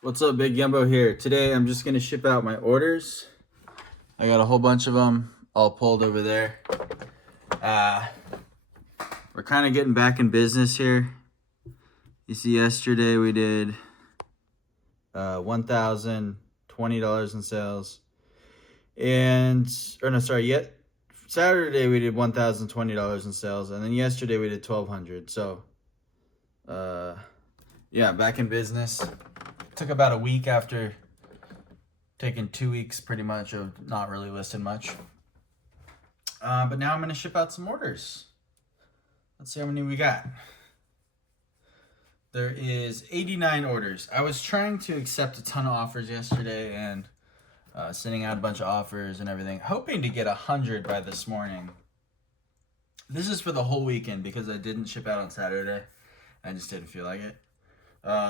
What's up, Big Yumbo here. Today I'm just gonna ship out my orders. I got a whole bunch of them all pulled over there. We're kind of getting back in business here. You see, yesterday we did $1,020 in sales, Saturday we did $1,020 in sales, and then yesterday we did $1,200. So, yeah, back in business. Took about a week after taking 2 weeks pretty much of not really listing much. But now I'm going to ship out some orders. Let's see how many we got. There is 89 orders. I was trying to accept a ton of offers yesterday and sending out a bunch of offers and everything, hoping to get 100 by this morning. This is for the whole weekend because I didn't ship out on Saturday. I just didn't feel like it.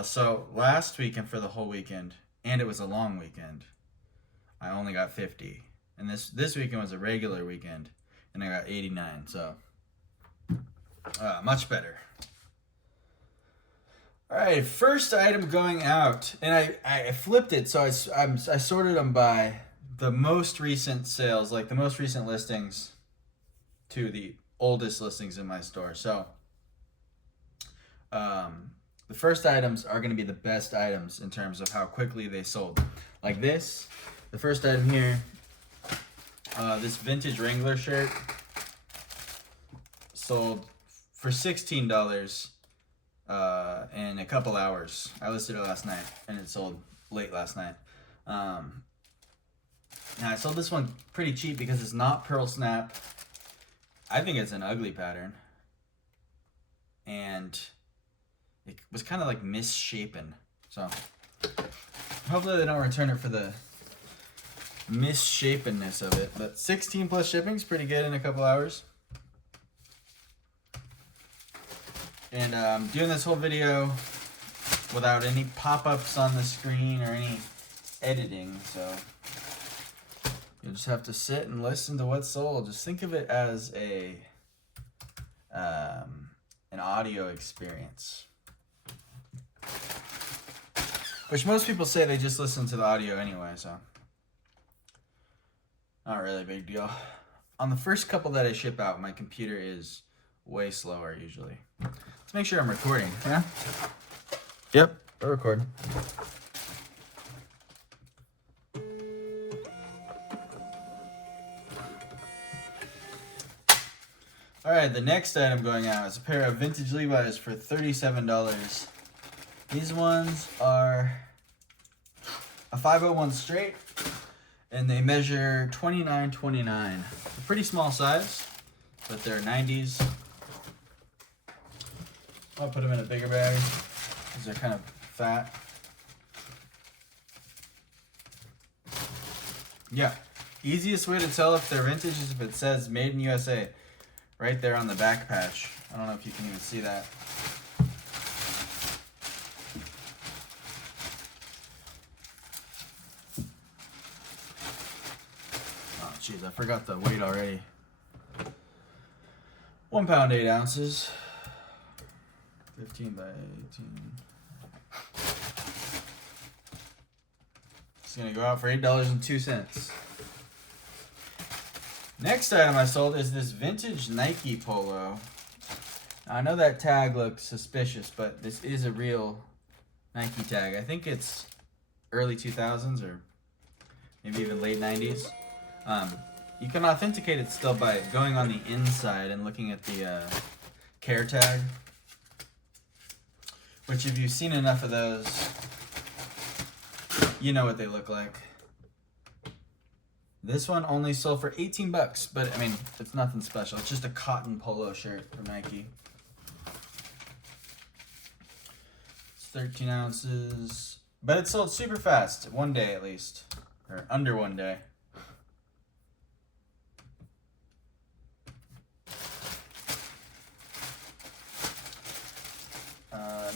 So last weekend for the whole weekend, and it was a long weekend, I only got 50. And this weekend was a regular weekend, and I got 89. So much better. All right, first item going out, and I flipped it, so I sorted them by the most recent sales, like the most recent listings, to the oldest listings in my store. So the first items are going to be the best items in terms of how quickly they sold. Like this, the first item here, this vintage Wrangler shirt sold for $16 in a couple hours. I listed it last night and it sold late last night. Now I sold this one pretty cheap because it's not pearl snap. I think it's an ugly pattern, and it was kind of like misshapen. So hopefully they don't return it for the misshapenness of it. But 16 plus shipping is pretty good in a couple hours. And I'm doing this whole video without any pop-ups on the screen or any editing, so you'll just have to sit and listen to what's sold. Just think of it as an audio experience, which most people say they just listen to the audio anyway, so not really a big deal. On the first couple that I ship out, my computer is way slower usually. Let's make sure I'm recording. Yeah? Yep, we're recording. All right, the next item going out is a pair of vintage Levi's for $37. These ones are a 501 straight, and they measure 29.29. A pretty small size, but they're 90s. I'll put them in a bigger bag because they're kind of fat. Yeah, easiest way to tell if they're vintage is if it says Made in USA right there on the back patch. I don't know if you can even see that. Oh jeez, I forgot the weight already. 1 pound 8 ounces. 15 by 18. It's gonna go out for $8.02. Next item I sold is this vintage Nike polo. Now, I know that tag looks suspicious, but this is a real Nike tag. I think it's early 2000s or maybe even late 90s. You can authenticate it still by going on the inside and looking at the care tag, which if you've seen enough of those, you know what they look like. This one only sold for 18 bucks, but I mean, it's nothing special. It's just a cotton polo shirt from Nike. It's 13 ounces, but it sold super fast, 1 day at least, or under 1 day.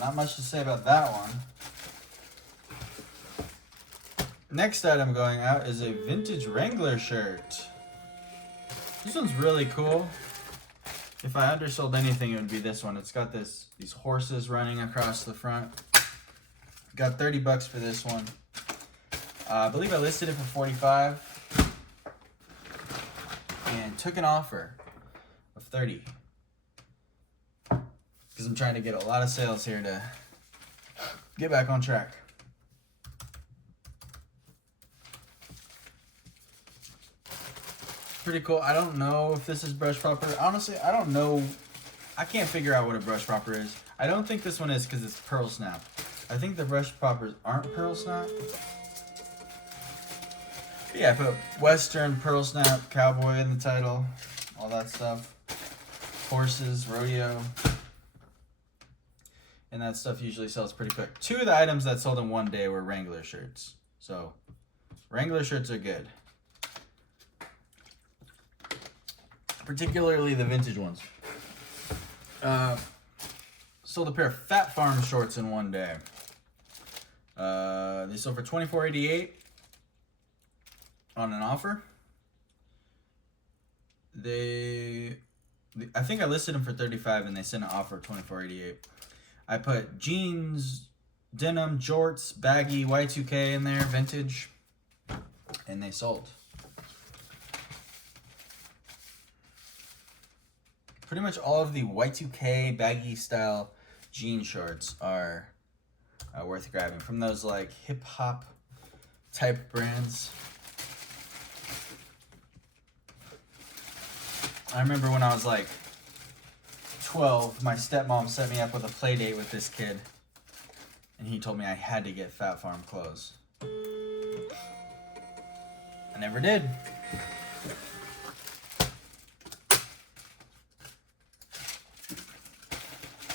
Not much to say about that one. Next item going out is a vintage Wrangler shirt. This one's really cool. If I undersold anything, it would be this one. It's got these horses running across the front. Got 30 bucks for this one. I believe I listed it for 45 and took an offer of 30 because I'm trying to get a lot of sales here to get back on track. Pretty cool. I don't know if this is brush popper. Honestly, I don't know. I can't figure out what a brush popper is. I don't think this one is because it's pearl snap. I think the brush poppers aren't pearl snap. But yeah, I put Western, pearl snap, cowboy in the title, all that stuff. Horses, rodeo. And that stuff usually sells pretty quick. 2 of the items that sold in one day were Wrangler shirts. So, Wrangler shirts are good. Particularly the vintage ones. Sold a pair of Fat Farm shorts in one day. They sold for $24.88 on an offer. I think I listed them for $35 and they sent an offer of $24.88. I put jeans, denim, jorts, baggy, Y2K in there, vintage, and they sold. Pretty much all of the Y2K baggy style jean shorts are worth grabbing from those like hip hop type brands. I remember when I was like 12, my stepmom set me up with a play date with this kid, and he told me I had to get Fat Farm clothes. I never did.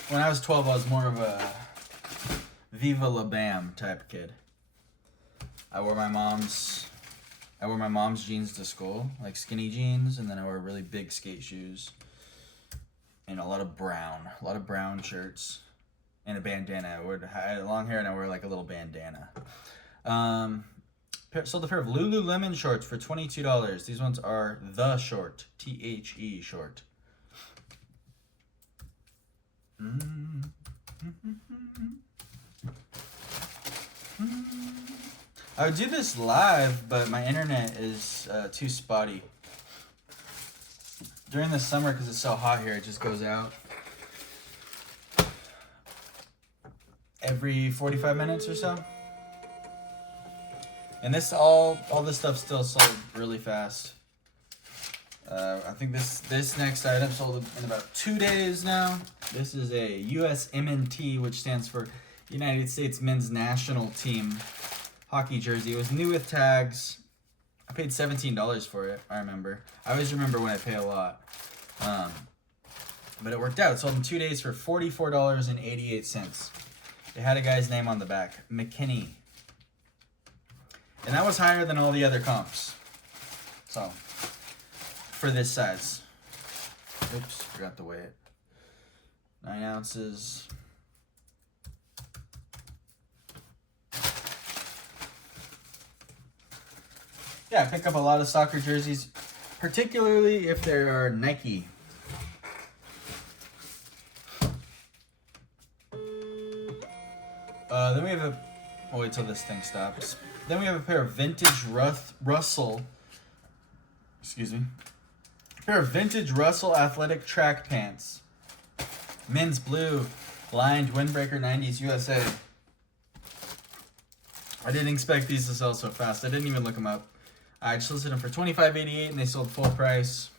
When I was 12, I was more of a Viva La Bam type kid. I wore my mom's jeans to school, like skinny jeans, and then I wore really big skate shoes and a lot of brown shirts and a bandana. I had long hair and I wore like a little bandana. Sold a pair of Lululemon shorts for $22. These ones are The Short, THE Short. I would do this live, but my internet is too spotty. During the summer, because it's so hot here, it just goes out every 45 minutes or so. And all this stuff still sold really fast. I think this next item sold in about 2 days now. This is a USMNT, which stands for United States Men's National Team hockey jersey. It was new with tags. I paid $17 for it, I remember. I always remember when I pay a lot. But it worked out. It sold in 2 days for $44.88. It had a guy's name on the back, McKinney. And that was higher than all the other comps. So, for this size. Oops, forgot to weigh it. 9 ounces. Yeah, I pick up a lot of soccer jerseys, particularly if they are Nike. Then we have I'll wait till this thing stops. Then we have a pair of vintage Russell. Excuse me. A pair of vintage Russell athletic track pants. Men's blue, lined windbreaker 90s USA. I didn't expect these to sell so fast. I didn't even look them up. I just listed them for $25.88 and they sold full price.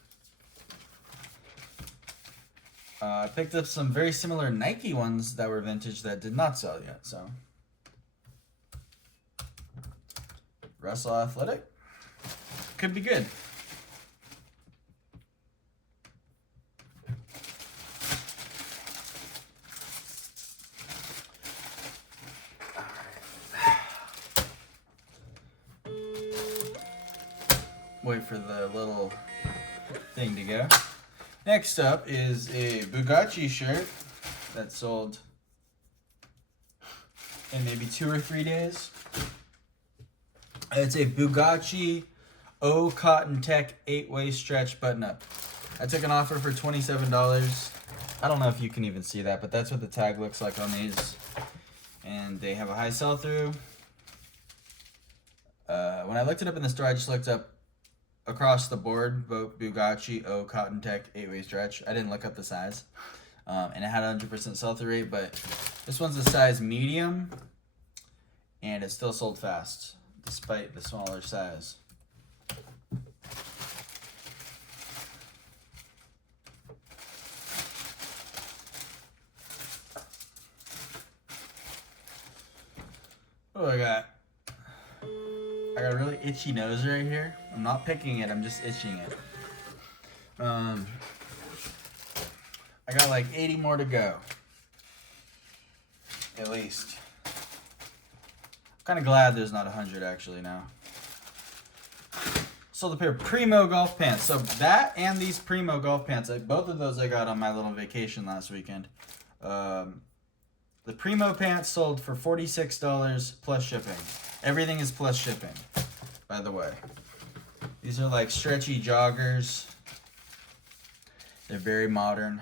I picked up some very similar Nike ones that were vintage that did not sell yet. So, Russell Athletic could be good. Wait for the little thing to go. Next up is a Bugatti shirt that sold in maybe 2 or 3 days. It's a Bugatti O Cotton Tech 8-way stretch button-up. I took an offer for $27. I don't know if you can even see that, but that's what the tag looks like on these. and they have a high sell-through. When I looked it up in the store, I just looked up across the board, Bugatti, Cotton Tech, 8-way stretch. I didn't look up the size. And it had a 100% sell-through rate, but this one's a size medium, and it still sold fast, despite the smaller size. What do I got? I got a really itchy nose right here. I'm not picking it, I'm just itching it. I got like 80 more to go. At least. I'm kind of glad there's not 100 actually now. Sold a pair of Primo golf pants. So that and these Primo golf pants, both of those I got on my little vacation last weekend. The Primo pants sold for $46 plus shipping. Everything is plus shipping, by the way. These are like stretchy joggers. They're very modern.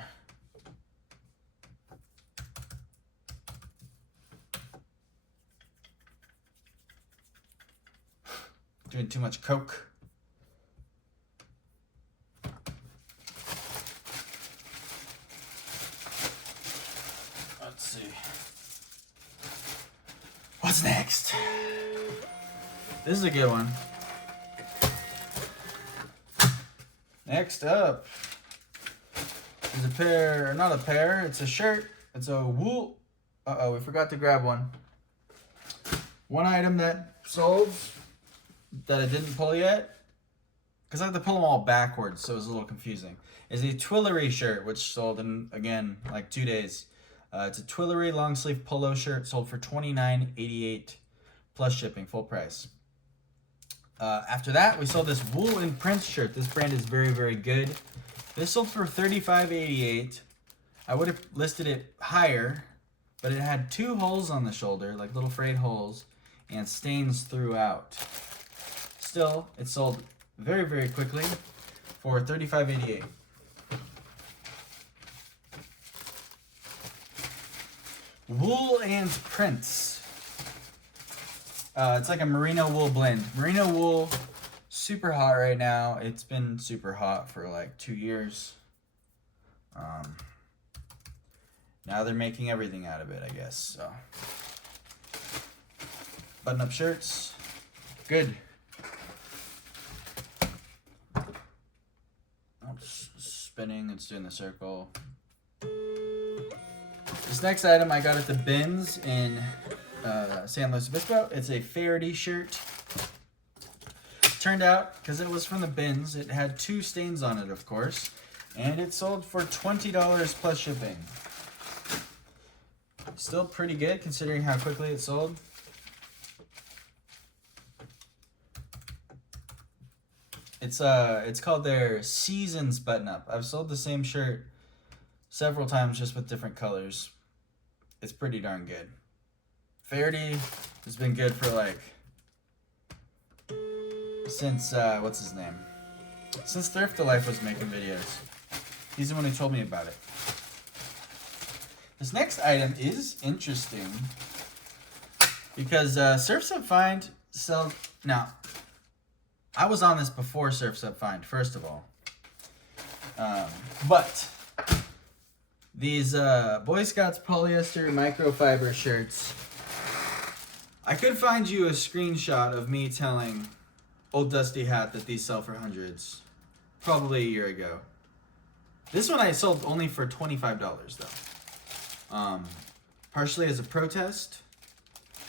Doing too much coke. Let's see. What's next? This is a good one. Next up is a pair, not a pair, it's a shirt. It's a wool. Uh-oh, we forgot to grab one. One item that sold that I didn't pull yet, because I had to pull them all backwards, so it was a little confusing, is a Twillery shirt, which sold in, again, like 2 days. It's a Twillery long sleeve polo shirt, sold for $29.88 plus shipping, full price. After that, we sold this Wool and Prince shirt. This brand is very, very good. This sold for $35.88. I would have listed it higher, but it had 2 holes on the shoulder, like little frayed holes, and stains throughout. Still, it sold very, very quickly for $35.88. Wool and Prince. It's like a merino wool blend. Merino wool, super hot right now. It's been super hot for like 2 years. Now they're making everything out of it, I guess. So, button-up shirts, good. It's spinning. It's doing the circle. This next item I got at the bins in San Luis Obispo. It's a Faraday shirt. Turned out, because it was from the bins, it had 2 stains on it, of course, and it sold for $20 plus shipping. Still pretty good considering how quickly it sold. It's called their Seasons button-up. I've sold the same shirt several times just with different colors. It's pretty darn good. Faraday has been good for like since what's his name? Since Thrift to Life was making videos. He's the one who told me about it. This next item is interesting because Surf's Up Find sells. Now, I was on this before Surf's Up Find, first of all. But these Boy Scouts polyester microfiber shirts, I could find you a screenshot of me telling Old Dusty Hat that these sell for hundreds, probably a year ago. This one I sold only for $25 though. Partially as a protest,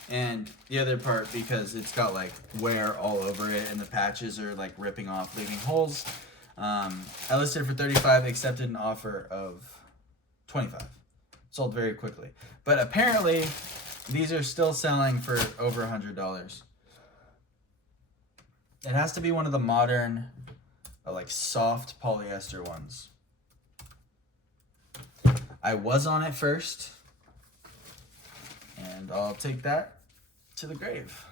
and the other part because it's got like wear all over it and the patches are like ripping off, leaving holes. I listed it for $35, accepted an offer of $25. Sold very quickly. But apparently these are still selling for over $100. It has to be one of the modern like soft polyester ones. I was on it first, and I'll take that to the grave.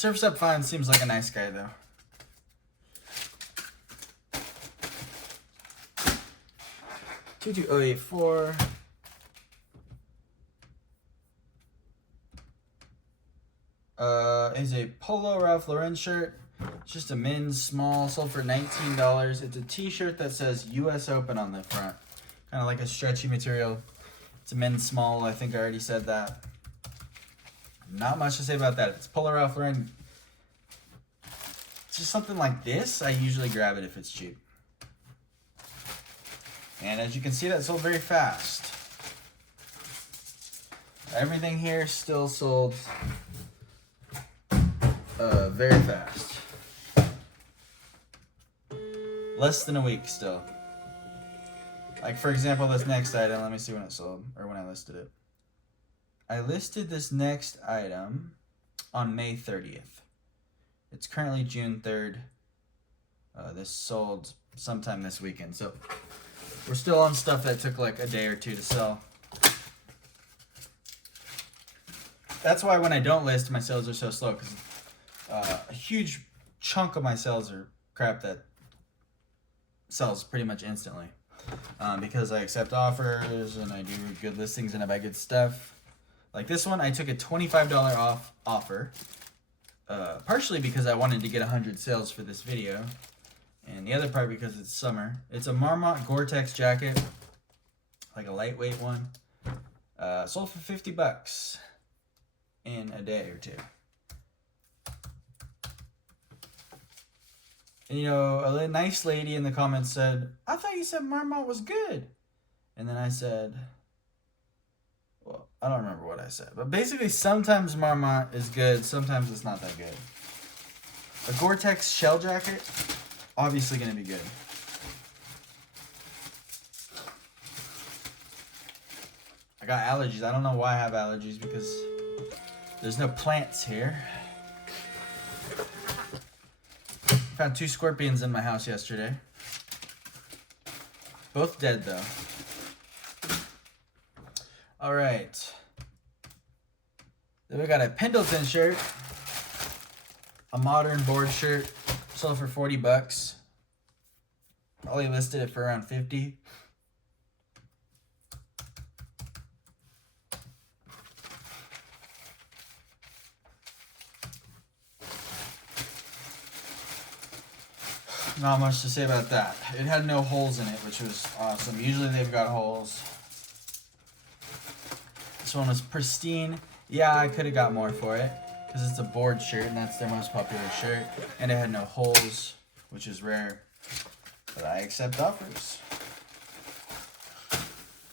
Surfs up fine. Seems like a nice guy though. Two 2084. Is a Polo Ralph Lauren shirt. It's just a men's small, sold for $19. It's a t-shirt that says US Open on the front. Kind of like a stretchy material. It's a men's small, I think I already said that. Not much to say about that. If it's Polo Ralph Lauren, it's just something like this, I usually grab it if it's cheap. And as you can see, that sold very fast. Everything here still sold very fast. Less than a week still. Like for example, this next item, let me see when it sold, or when I listed it. I listed this next item on May 30th. It's currently June 3rd. This sold sometime this weekend. So we're still on stuff that took like a day or two to sell. That's why when I don't list, my sales are so slow, because a huge chunk of my sales are crap that sells pretty much instantly. Because I accept offers and I do good listings and I buy good stuff. Like this one, I took a $25 off offer. Partially because I wanted to get 100 sales for this video. And the other part because it's summer. It's a Marmot Gore-Tex jacket. Like a lightweight one. Sold for $50 in a day or two. And you know, a nice lady in the comments said, I thought you said Marmot was good. And then I said, well, I don't remember what I said. But basically, sometimes Marmot is good, sometimes it's not that good. A Gore-Tex shell jacket, obviously going to be good. I got allergies. I don't know why I have allergies, because there's no plants here. Found 2 scorpions in my house yesterday. Both dead though. All right. Then we got a Pendleton shirt, a modern board shirt, sold for $40. Probably listed it for around 50. Not much to say about that. It had no holes in it, which was awesome. Usually they've got holes. This one was pristine. Yeah, I could have got more for it, because it's a board shirt and that's their most popular shirt. And it had no holes, which is rare. But I accept offers.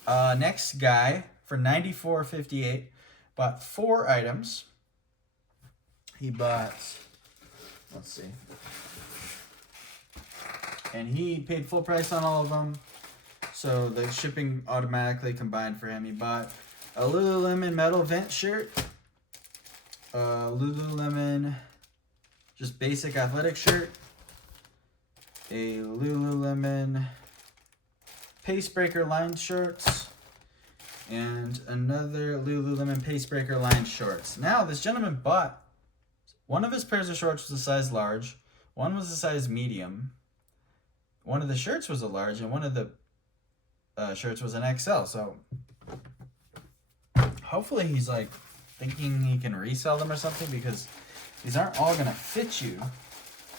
Next guy, for $94.58, bought 4 items. He bought, let's see. And he paid full price on all of them, so the shipping automatically combined for him. He bought a Lululemon metal vent shirt, a Lululemon just basic athletic shirt, a Lululemon Pacebreaker lined shorts, and another Lululemon Pacebreaker lined shorts. Now, this gentleman bought, one of his pairs of shorts was a size large, one was a size medium, one of the shirts was a large, and one of the shirts was an XL. So hopefully he's like thinking he can resell them or something, because these aren't all gonna fit you,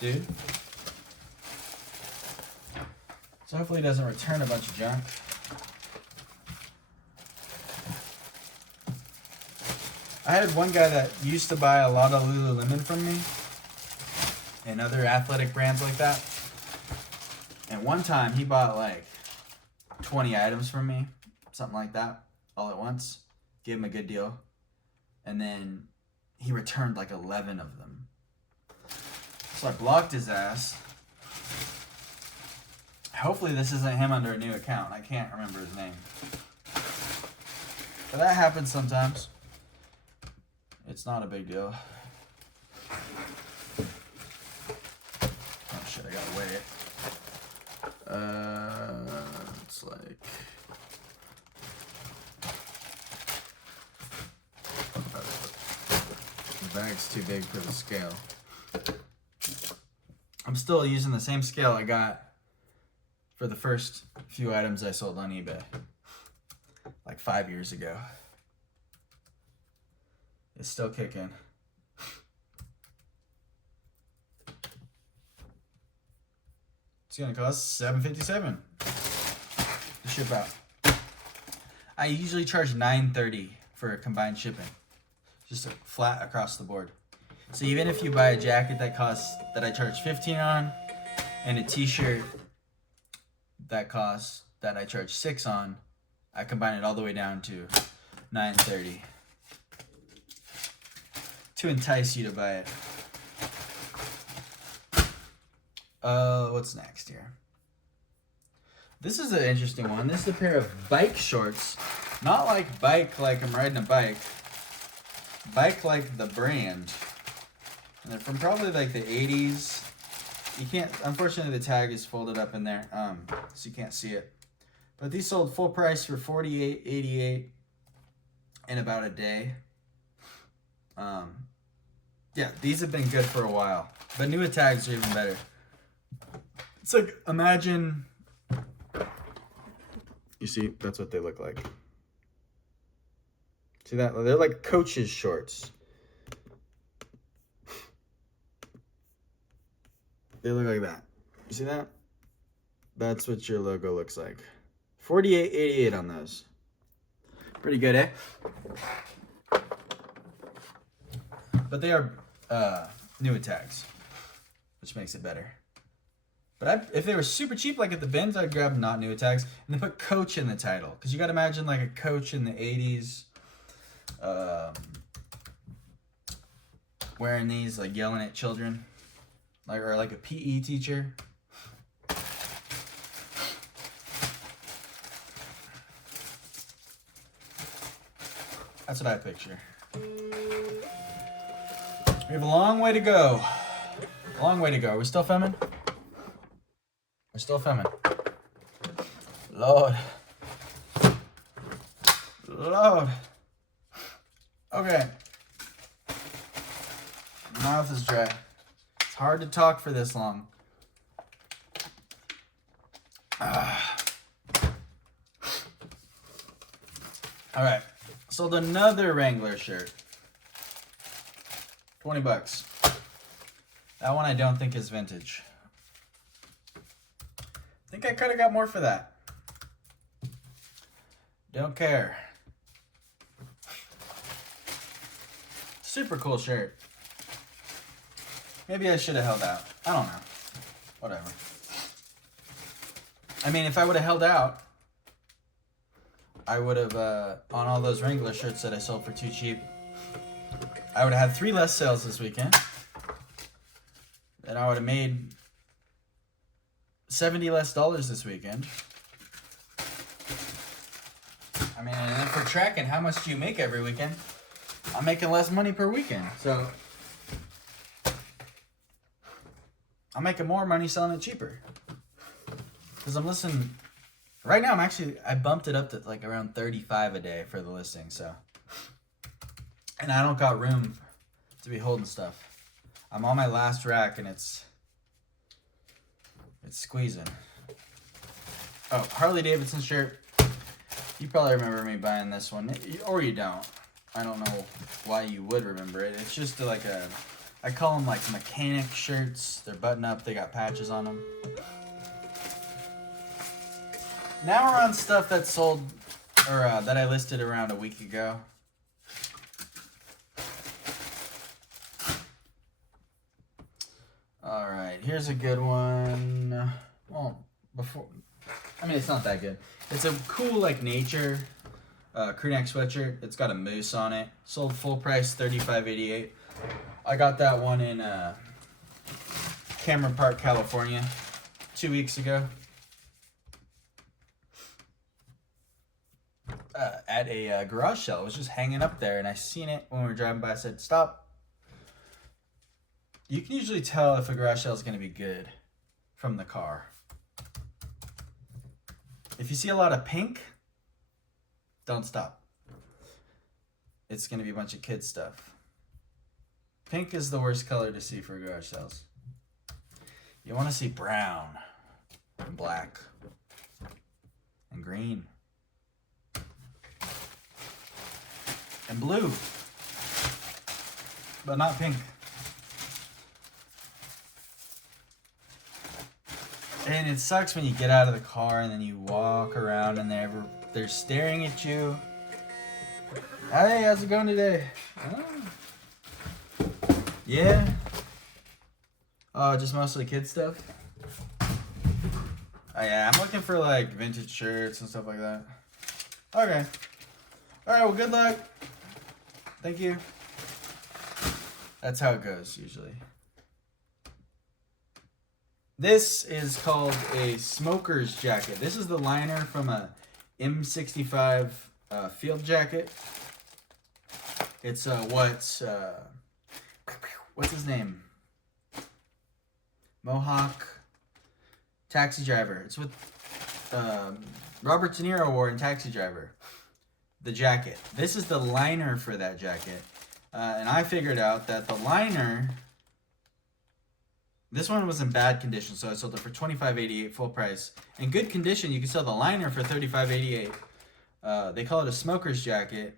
dude. So hopefully he doesn't return a bunch of junk. I had one guy that used to buy a lot of Lululemon from me and other athletic brands like that. And one time he bought like 20 items from me, something like that, all at once. Gave him a good deal. And then he returned like 11 of them. So I blocked his ass. Hopefully this isn't him under a new account. I can't remember his name. But that happens sometimes. It's not a big deal. Oh shit, I gotta weigh it. It's like bag's too big for the scale. I'm still using the same scale I got for the first few items I sold on eBay, like 5 years ago. It's still kicking. It's gonna cost $7.57 to ship out. I usually charge $9.30 for combined shipping, just flat across the board. So even if you buy a jacket that I charge $15 on, and a t-shirt that I charge $6 on, I combine it all the way down to $9.30 to entice you to buy it. What's next here? This is an interesting one. This is a pair of bike shorts. Not like bike like I'm riding a bike. Bike like the brand. And they're from probably like the 80s. You can't, unfortunately the tag is folded up in there, so you can't see it. But these sold full price for $48.88 in about a day. Yeah, these have been good for a while. But newer tags are even better. It's like, imagine, you see, that's what they look like. See that? They're like Coach's shorts. They look like that. You see that? That's what your logo looks like. $48.88 on those. Pretty good, eh? But they are newer tags, which makes it better. But if they were super cheap, like at the bins, I'd grab not newer tags and then put Coach in the title. Because you got to imagine like a coach in the 80s wearing these, like yelling at children. Or like a PE teacher. That's what I picture. We have a long way to go. A long way to go. Are we still filming? We're still filming. Lord. Lord. Okay. Mouth is dry. It's hard to talk for this long. Alright. Sold another Wrangler shirt. $20. That one I don't think is vintage. I think I could have got more for that. Don't care. Super cool shirt. Maybe I should have held out. I don't know. Whatever. I mean, if I would have held out, I would have, on all those Wrangler shirts that I sold for too cheap, I would have had 3 less sales this weekend. And I would have made $70 less this weekend. I mean, and if we're tracking how much do you make every weekend, I'm making less money per weekend. So I'm making more money selling it cheaper. Because I'm listening. Right now, I bumped it up to like around 35 a day for the listing. So, and I don't got room to be holding stuff. I'm on my last rack and it's squeezing. Oh, Harley Davidson shirt. You probably remember me buying this one, or you don't. I don't know why you would remember it. It's just like I call them like mechanic shirts. They're button up. They got patches on them. Now we're on stuff that's sold, or that I listed around a week ago. All right, here's a good one. Well, it's not that good. It's a cool like nature crew neck sweatshirt. It's got a moose on it. Sold full price, $35.88. I got that one in Cameron Park, California, 2 weeks ago. At a garage sale. It was just hanging up there, and I seen it when we were driving by. I said, stop. You can usually tell if a garage sale is going to be good from the car. If you see a lot of pink, don't stop. It's going to be a bunch of kids stuff. Pink is the worst color to see for garage sales. You want to see brown and black and green and blue, but not pink. And it sucks when you get out of the car and then you walk around and they're staring at you. Hey, how's it going today? Oh. Yeah. Oh, just mostly kid stuff? Oh yeah, I'm looking for like vintage shirts and stuff like that. Okay. Alright, well good luck. Thank you. That's how it goes usually. This is called a smoker's jacket. This is the liner from a M65 field jacket. It's what's his name? Mohawk Taxi Driver. It's what Robert De Niro wore in Taxi Driver. The jacket. This is the liner for that jacket. And I figured out that the liner, this one was in bad condition, so I sold it for $25.88 full price. In good condition, you can sell the liner for $35.88. They call it a smoker's jacket.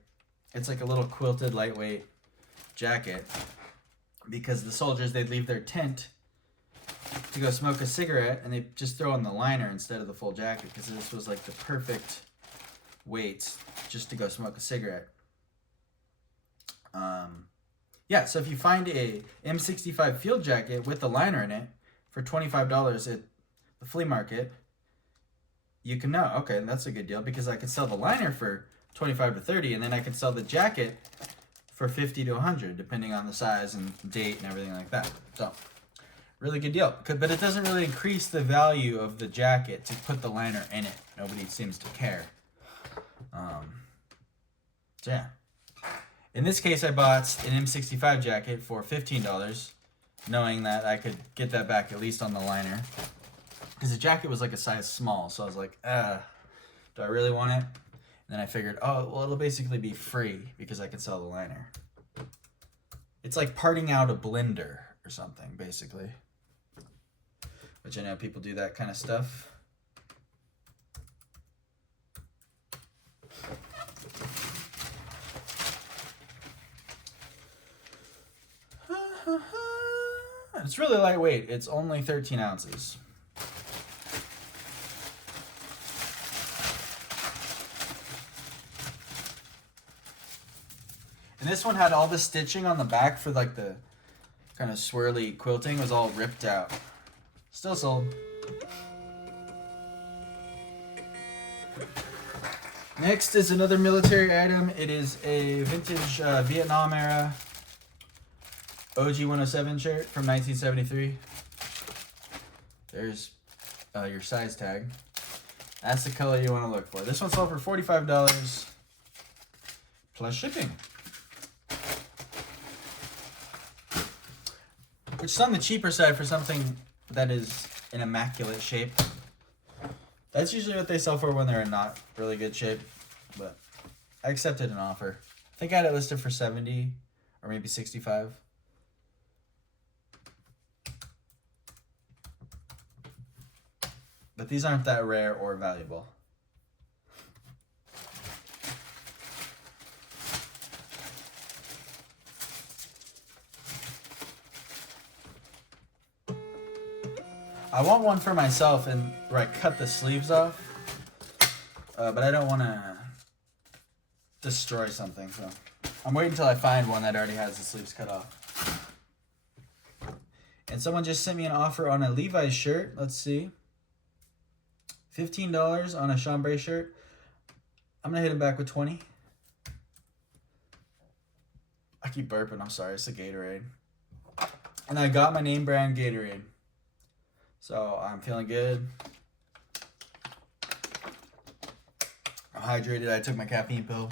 It's like a little quilted, lightweight jacket. Because the soldiers, they'd leave their tent to go smoke a cigarette, and they just throw on the liner instead of the full jacket, because this was like the perfect weight just to go smoke a cigarette. Yeah, so if you find a M65 field jacket with the liner in it for $25 at the flea market, you can know, okay, that's a good deal, because I could sell the liner for $25 to $30, and then I could sell the jacket for $50 to $100, depending on the size and date and everything like that. So, really good deal. But it doesn't really increase the value of the jacket to put the liner in it. Nobody seems to care. So yeah. In this case, I bought an M65 jacket for $15, knowing that I could get that back at least on the liner. Because the jacket was like a size small, so I was like, do I really want it? And then I figured, oh, well, it'll basically be free because I could sell the liner. It's like parting out a blender or something, basically. Which I know people do that kind of stuff. It's really lightweight. It's only 13 ounces. And this one had all the stitching on the back for like the kind of swirly quilting was all ripped out. Still sold. Next is another military item. It is a vintage Vietnam era OG 107 shirt from 1973. There's your size tag. That's the color you want to look for. This one sold for $45 plus shipping. Which is on the cheaper side for something that is in immaculate shape. That's usually what they sell for when they're in not really good shape. But I accepted an offer. I think I had it listed for $70 or maybe $65. But these aren't that rare or valuable. I want one for myself and where I cut the sleeves off. But I don't want to destroy something. So I'm waiting until I find one that already has the sleeves cut off. And someone just sent me an offer on a Levi's shirt. Let's see. $15 on a chambray shirt. I'm going to hit him back with 20. I keep burping. I'm sorry. It's a Gatorade. And I got my name brand Gatorade. So I'm feeling good. I'm hydrated. I took my caffeine pill.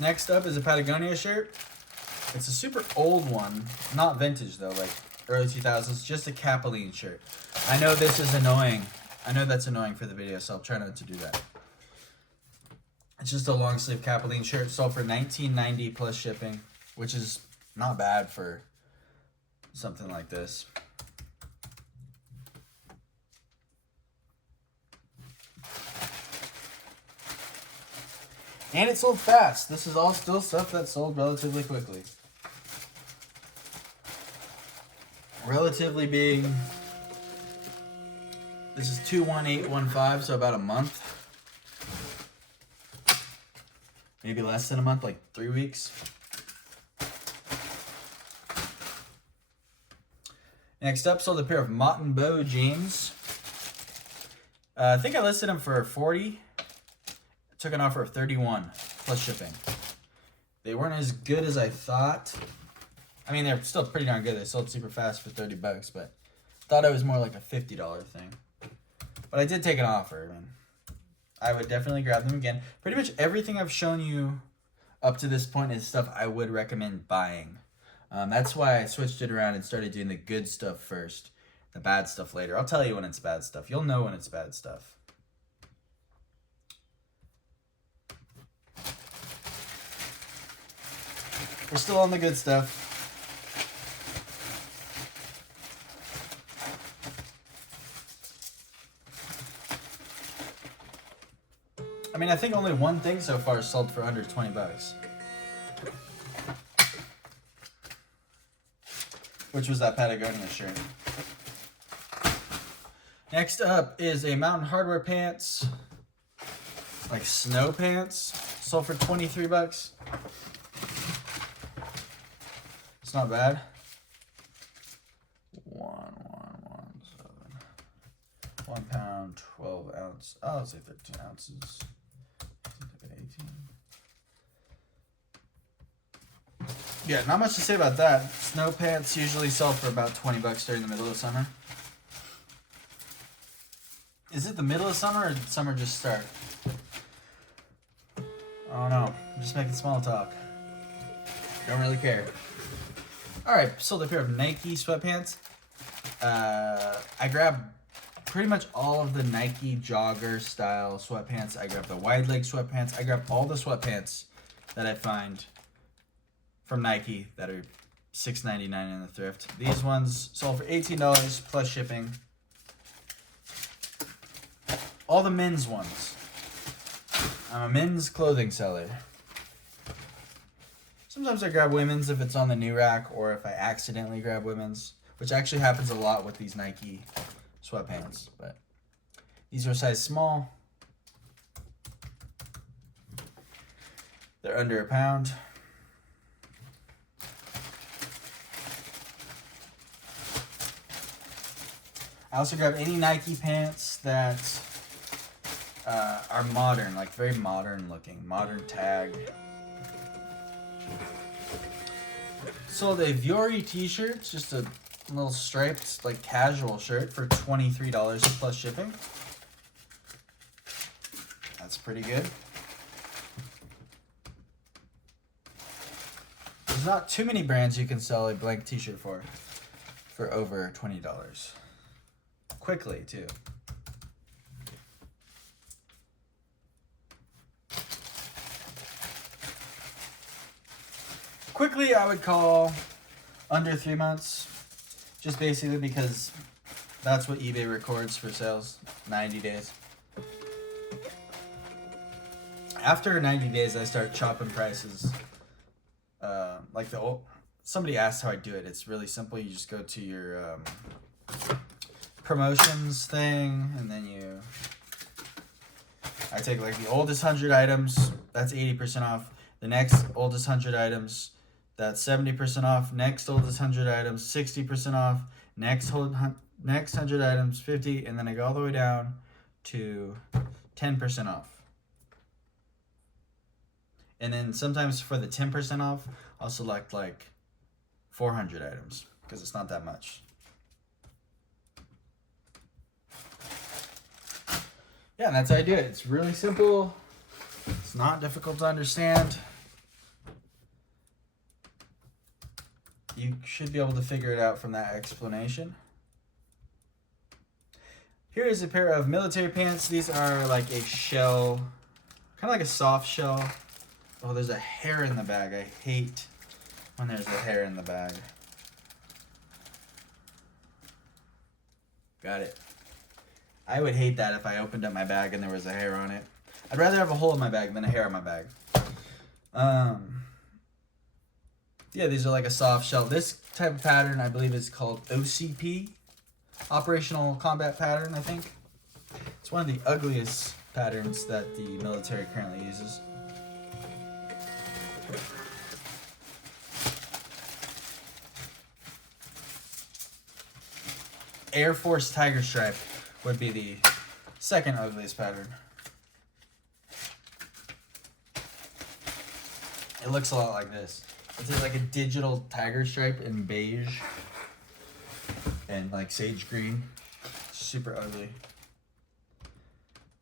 Next up is a Patagonia shirt. It's a super old one. Not vintage though, like early 2000s. Just a Capilene shirt. I know this is annoying. I know that's annoying for the video, so I'll try not to do that. It's just a long sleeve Capilene shirt. Sold for $19.90 plus shipping. which is not bad for something like this. And it sold fast. This is all still stuff that sold relatively quickly. Relatively being, this is 21815, so about a month. Maybe less than a month, like 3 weeks. Next up, sold a pair of Mott & Bow jeans. I think I listed them for 40. Took an offer of 31 plus shipping. They weren't as good as I thought. I mean, they're still pretty darn good. They sold super fast for 30 bucks, but thought it was more like a $50 thing. But I did take an offer. I mean, I would definitely grab them again. Pretty much everything I've shown you up to this point is stuff I would recommend buying. That's why I switched it around and started doing the good stuff first, the bad stuff later. I'll tell you when it's bad stuff. You'll know when it's bad stuff. We're still on the good stuff. I mean, I think only one thing so far sold for under 20 bucks. Which was that Patagonia shirt. Next up is a Mountain Hardwear pants. Like snow pants. Sold for 23 bucks. It's not bad. 1117. 1 pound, 12 ounce. Oh, let's say 13 ounces. 18. Yeah, not much to say about that. Snow pants usually sell for about 20 bucks during the middle of summer. Is it the middle of summer or did summer just start? I don't know. I'm just making small talk. Don't really care. Alright, sold a pair of Nike sweatpants. I grabbed pretty much all of the Nike jogger style sweatpants. I grabbed the wide leg sweatpants. I grabbed all the sweatpants that I find from Nike that are $6.99 in the thrift. These ones sold for $18 plus shipping. All the men's ones. I'm a men's clothing seller. Sometimes I grab women's if it's on the new rack or if I accidentally grab women's, which actually happens a lot with these Nike sweatpants. But these are size small. They're under a pound. I also grab any Nike pants that are modern, like very modern looking, modern tag. Sold a Viore t-shirt, just a little striped, like casual shirt for $23 plus shipping. That's pretty good. There's not too many brands you can sell a blank t-shirt for over $20. Quickly, too. Quickly, I would call under 3 months, just basically because that's what eBay records for sales, 90 days. After 90 days, I start chopping prices. Like somebody asked how I do it. It's really simple. You just go to your promotions thing, and then I take like the oldest 100 items, that's 80% off. The next oldest 100 items, that's 70% off. Next oldest 100 items, 60% off. Next 100 items, 50, and then I go all the way down to 10% off. And then sometimes for the 10% off, I'll select like 400 items because it's not that much. Yeah, and that's how I do it. It's really simple. It's not difficult to understand. You should be able to figure it out from that explanation. Here is a pair of military pants. These are like a shell, kind of like a soft shell. Oh, there's a hair in the bag. I hate when there's a hair in the bag. Got it. I would hate that if I opened up my bag and there was a hair on it. I'd rather have a hole in my bag than a hair on my bag. Yeah, these are like a soft shell. This type of pattern, I believe, is called OCP, Operational Combat Pattern, I think. It's one of the ugliest patterns that the military currently uses. Air Force Tiger Stripe would be the second ugliest pattern. It looks a lot like this. It's like a digital tiger stripe in beige and like sage green. Super ugly.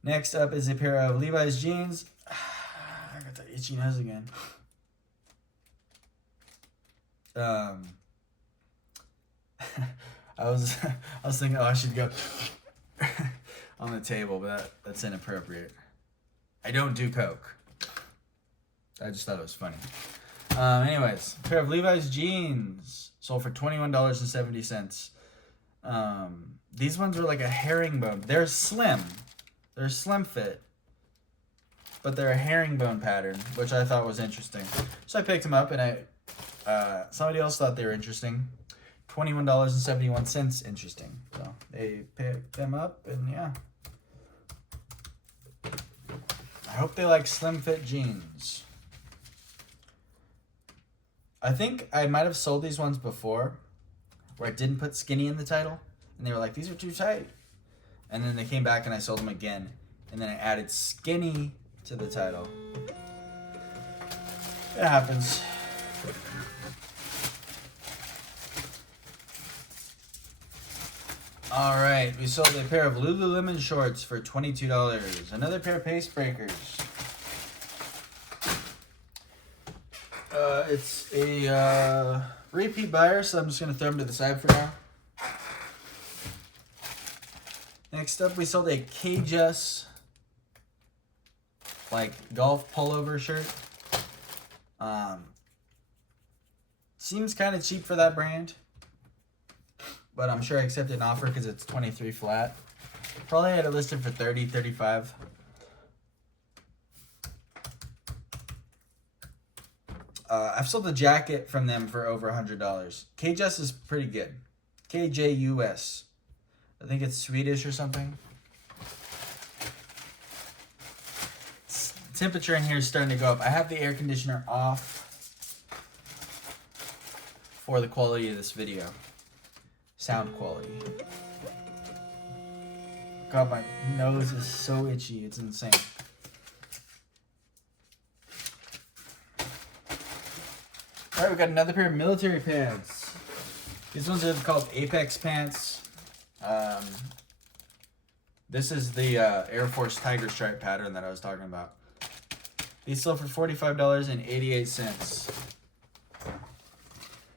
Next up is a pair of Levi's jeans. I got that itchy nose again. I was thinking, oh, I should go on the table, but that's inappropriate. I don't do coke. I just thought it was funny. Anyways, a pair of Levi's jeans sold for $21.70. These ones are like a herringbone. They're slim. They're slim fit, but they're a herringbone pattern, which I thought was interesting. So I picked them up, and somebody else thought they were interesting. $21.71 interesting. So they picked them up, and yeah. I hope they like slim fit jeans. I think I might have sold these ones before where I didn't put skinny in the title, and they were like, these are too tight. And then they came back and I sold them again, and then I added skinny to the title. It happens. All right, we sold a pair of Lululemon shorts for $22. Another pair of Pace Breakers. It's a repeat buyer, so I'm just going to throw them to the side for now. Next up, we sold a K-Just like golf pullover shirt. Seems kind of cheap for that brand, but I'm sure I accepted an offer because it's 23 flat. Probably had it listed for 30, 35. I've sold a jacket from them for over $100. K-Just is pretty good. KJUS. I think it's Swedish or something. Temperature in here is starting to go up. I have the air conditioner off for the quality of this video. Sound quality. God, my nose is so itchy. It's insane. All right, we got another pair of military pants. These ones are called Apex pants. This is the Air Force Tiger Stripe pattern that I was talking about. These sell for $45.88.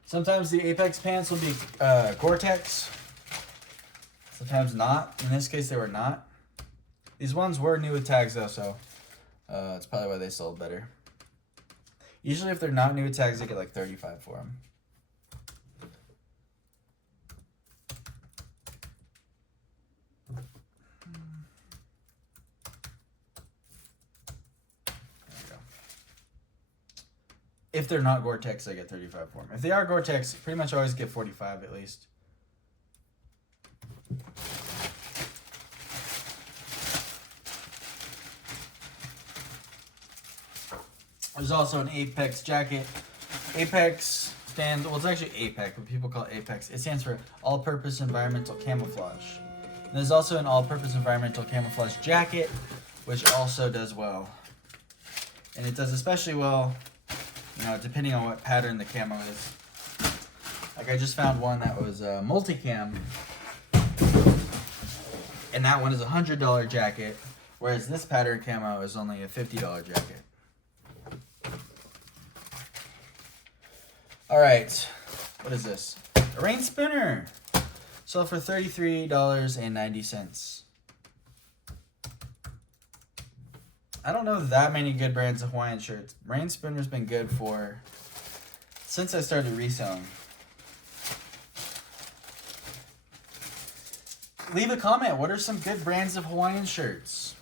Sometimes the Apex pants will be Gore-Tex. Sometimes not. In this case, they were not. These ones were new with tags though, so it's probably why they sold better. Usually if they're not new with tags, they get like $35 for them. If they're not Gore-Tex, I get $35 for them. If they are Gore-Tex, pretty much always get $45 at least. There's also an Apex jacket. Apex stands, well, it's actually APEC, but people call it Apex. It stands for All-Purpose Environmental Camouflage. And there's also an All-Purpose Environmental Camouflage jacket, which also does well. And it does especially well, you know, depending on what pattern the camo is. Like I just found one that was multicam, and that one is a $100 jacket, whereas this pattern camo is only a $50 jacket. All right, what is this? A rain spinner. Sold for $33.90. I don't know that many good brands of Hawaiian shirts. Rain Spinner's been good for since I started reselling. Leave a comment. What are some good brands of Hawaiian shirts?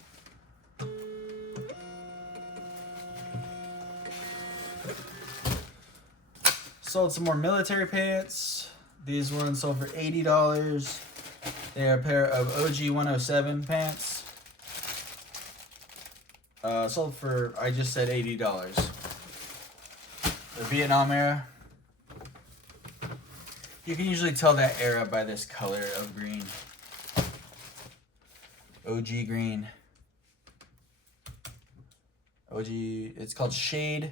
Sold some more military pants. These ones sold for $80. They are a pair of OG 107 pants. Sold for, I just said $80. The Vietnam era. You can usually tell that era by this color of green. OG green. OG, it's called shade.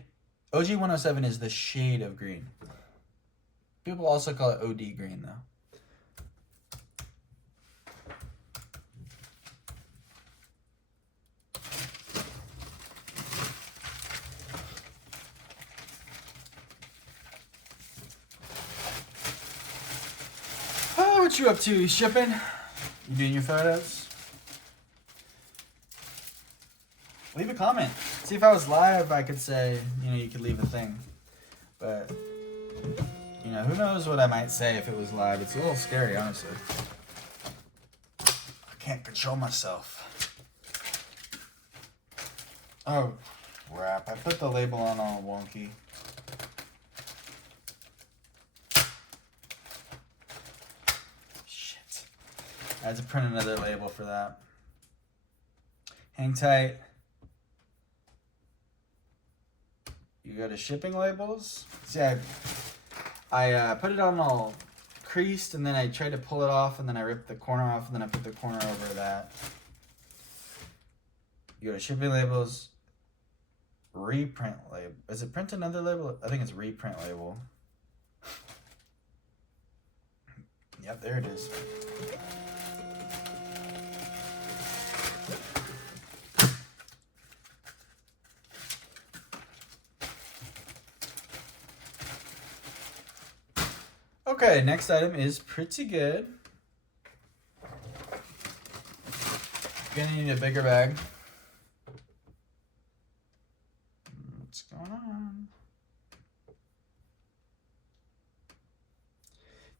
OG 107 is the shade of green. People also call it OD green though. Oh, what you up to? You shipping? You doing your photos? Leave a comment. See, if I was live, I could say, you know, you could leave a thing. But, you know, who knows what I might say if it was live. It's a little scary, honestly. I can't control myself. Oh, crap. I put the label on all wonky. Shit. I had to print another label for that. Hang tight. You go to shipping labels. See, I put it on all creased, and then I tried to pull it off, and then I ripped the corner off, and then I put the corner over that. You go to shipping labels, reprint label. Is it print another label? I think it's reprint label. Yep, there it is. Okay, next item is pretty good. Gonna need a bigger bag. What's going on?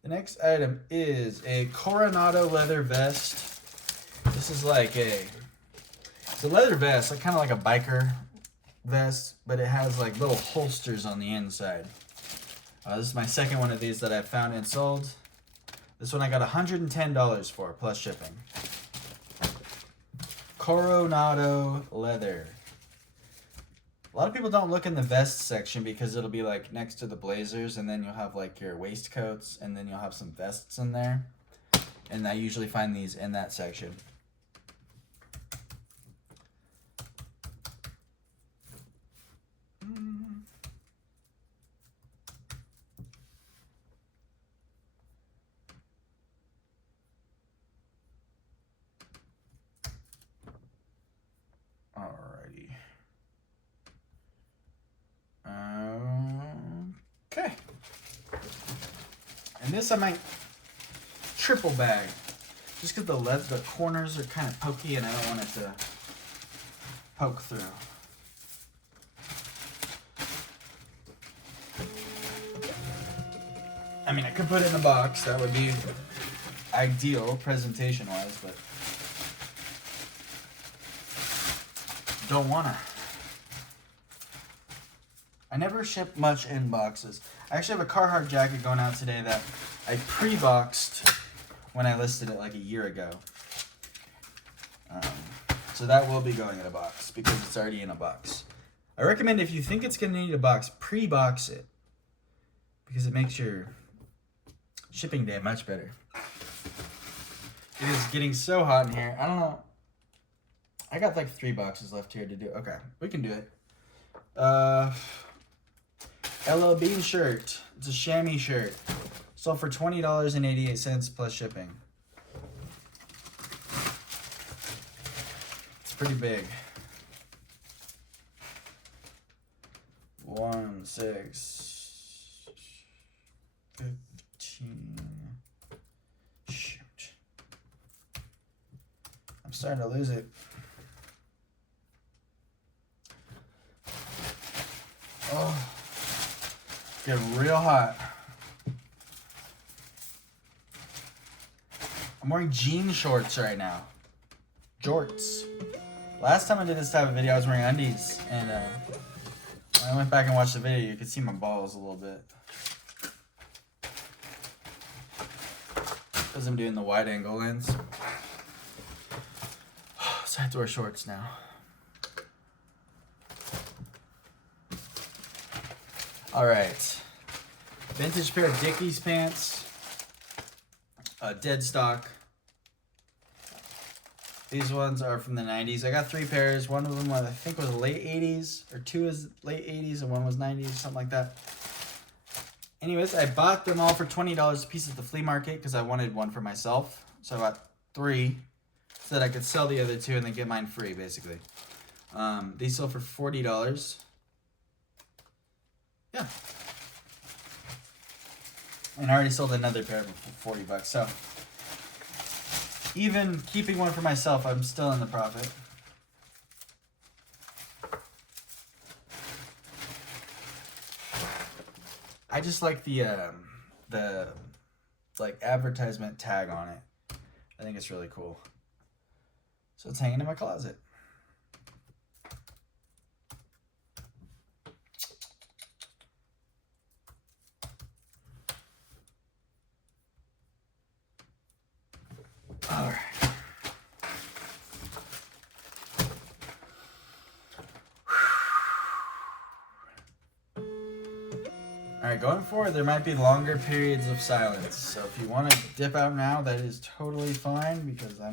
The next item is a Coronado leather vest. This is like it's a leather vest, like kind of like a biker vest, but it has like little holsters on the inside. This is my second one of these that I found and sold. This one I got $110 for, plus shipping. Coronado leather. A lot of people don't look in the vest section because it'll be like next to the blazers, and then you'll have like your waistcoats, and then you'll have some vests in there. And I usually find these in that section. Alrighty. Okay. And this I might triple bag, just because the corners are kind of pokey, and I don't want it to poke through. I mean, I could put it in a box. That would be ideal presentation-wise, but don't wanna. I never ship much in boxes. I actually have a Carhartt jacket going out today that I pre-boxed when I listed it like a year ago. So that will be going in a box because it's already in a box. I recommend, if you think it's gonna need a box, pre-box it, because it makes your shipping day much better. It is getting so hot in here. I don't know. I got like 3 boxes left here to do. Okay, we can do it. LL Bean shirt. It's a chamois shirt. Sold for $20.88 plus shipping. It's pretty big. 1, 6, 15. Shoot. I'm starting to lose it. Oh. getting real hot. I'm wearing jean shorts right now. Jorts. Last time I did this type of video, I was wearing undies. And when I went back and watched the video, you could see my balls a little bit. Because I'm doing the wide angle lens. So I have to wear shorts now. Alright. Vintage pair of Dickies pants. Dead stock. These ones are from the 90s. I got 3 pairs. One of them I think was late 80s. Or 2 is late 80s and one was 90s. Something like that. Anyways, I bought them all for $20 a piece at the flea market because I wanted one for myself. So I bought 3 so that I could sell the other 2 and then get mine free, basically. These sold for $40. Yeah. And I already sold another pair for $40. So even keeping one for myself, I'm still in the profit. I just like the like advertisement tag on it. I think it's really cool. So it's hanging in my closet. All right. Alright, going forward, there might be longer periods of silence. So if you want to dip out now, that is totally fine because I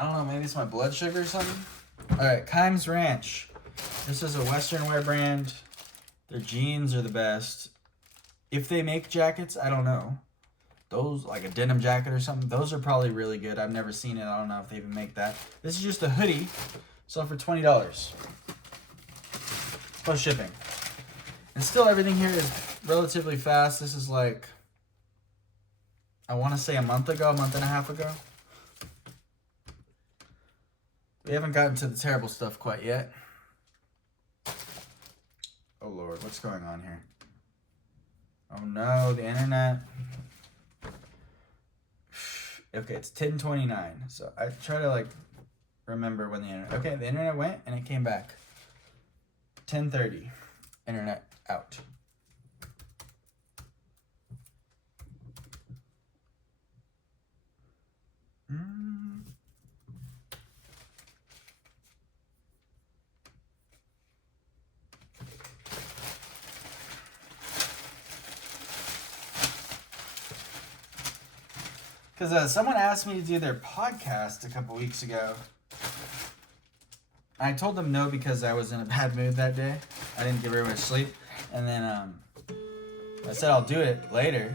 don't know, maybe it's my blood sugar or something. Alright, Kimes Ranch. This is a Western wear brand. Their jeans are the best. If they make jackets, I don't know. Those, like a denim jacket or something, those are probably really good. I've never seen it. I don't know if they even make that. This is just a hoodie. Sold for $20. Plus shipping. And still everything here is relatively fast. This is like, I want to say a month and a half ago. We haven't gotten to the terrible stuff quite yet. Oh Lord, what's going on here? Oh no, the internet. Okay, it's 10:29. So I try to like remember when the internet, okay, the internet went and it came back. 10:30, internet out. Because someone asked me to do their podcast a couple weeks ago. I told them no because I was in a bad mood that day. I didn't get very much sleep. And then I said I'll do it later.